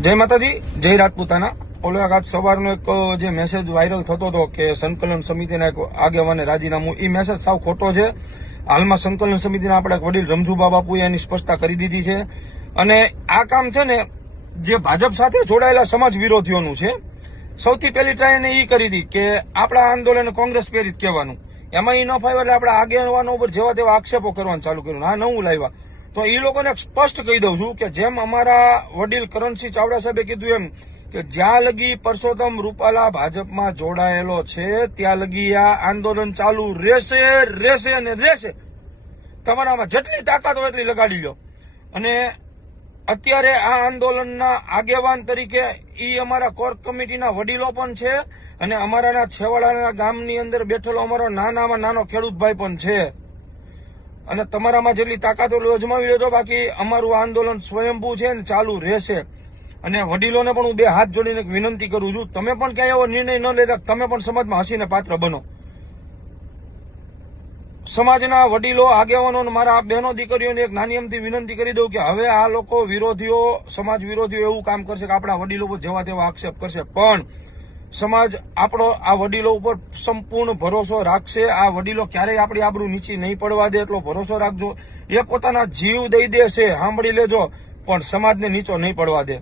જય માતાજી, જય રાજપૂતાના। ઓલો આજ સવારનો એક જે મેસેજ વાયરલ થતો હતો કે સંકલન સમિતિના એક આગેવાને રાજીનામું, એ મેસેજ સાવ ખોટો છે। હાલમાં સંકલન સમિતિના આપણા વડીલ રમજુબા બાપુએ એની સ્પષ્ટતા કરી દીધી છે અને આ કામ છે ને જે ભાજપ સાથે જોડાયેલા સમાજ વિરોધીઓનું છે। સૌથી પહેલી ટ્રાય એને એ કરી હતી કે આપણા આંદોલન કોંગ્રેસ પ્રેરિત કહેવાનું, એમાં એ ન ફાવ્યું એટલે આપણા આગેવાનો ઉપર જેવા તેવા આક્ષેપો કરવાનું ચાલુ કર્યું। આ નવું લાવ્યા તો એ લોકોને સ્પષ્ટ કહી દઉં છું કે જેમ અમારા વડીલ કરણસિંહ ચાવડા સાહેબે કીધું એમ કે જ્યાં લગી પરસોત્તમ રૂપાલા ભાજપમાં જોડાયેલો છે ત્યાં લગી આ આંદોલન ચાલુ રહેશે અને રહેશે। તમારામાં જેટલી તાકાત હોય એટલી લગાડી લો। અને અત્યારે આ આંદોલનના આગેવાન તરીકે ઈ અમારા કોર કમિટીના વડીલો પણ છે અને અમારાના છેવાડાના ગામની અંદર બેઠેલો અમારો નાનામાં નાનો ખેડૂતભાઈ પણ છે। અને તમારામાં જેટલી તાકાત હોય અજમાવી લેજો, બાકી અમારું આંદોલન સ્વયંભૂ છે ને ચાલુ રહેશે। અને વડીલોને પણ હું બે હાથ જોડીને વિનંતી કરું છું, તમે પણ ક્યાંય એવો નિર્ણય ન લેતા, તમે પણ સમાજમાં હસીને પાત્ર બનો। સમાજના વડીલો આગેવાનો મારા બહેનો દીકરીઓને એક નાની અમથી વિનંતી કરી દઉં કે હવે આ લોકો વિરોધીઓ, સમાજ વિરોધીઓ એવું કામ કરશે કે આપણા વડીલો પર જેવા તેવા આક્ષેપ કરશે, પણ સમાજ આપણો આ વડીલો ઉપર સંપૂર્ણ ભરોસો રાખશે। આ વડીલો ક્યારેય આપણી આબરૂ નીચી નહીં પડવા દે, એટલો ભરોસો રાખજો। એ પોતાના જીવ દઈ દેશે, સાંભળી લેજો, પણ સમાજને નીચો નહીં પડવા દે।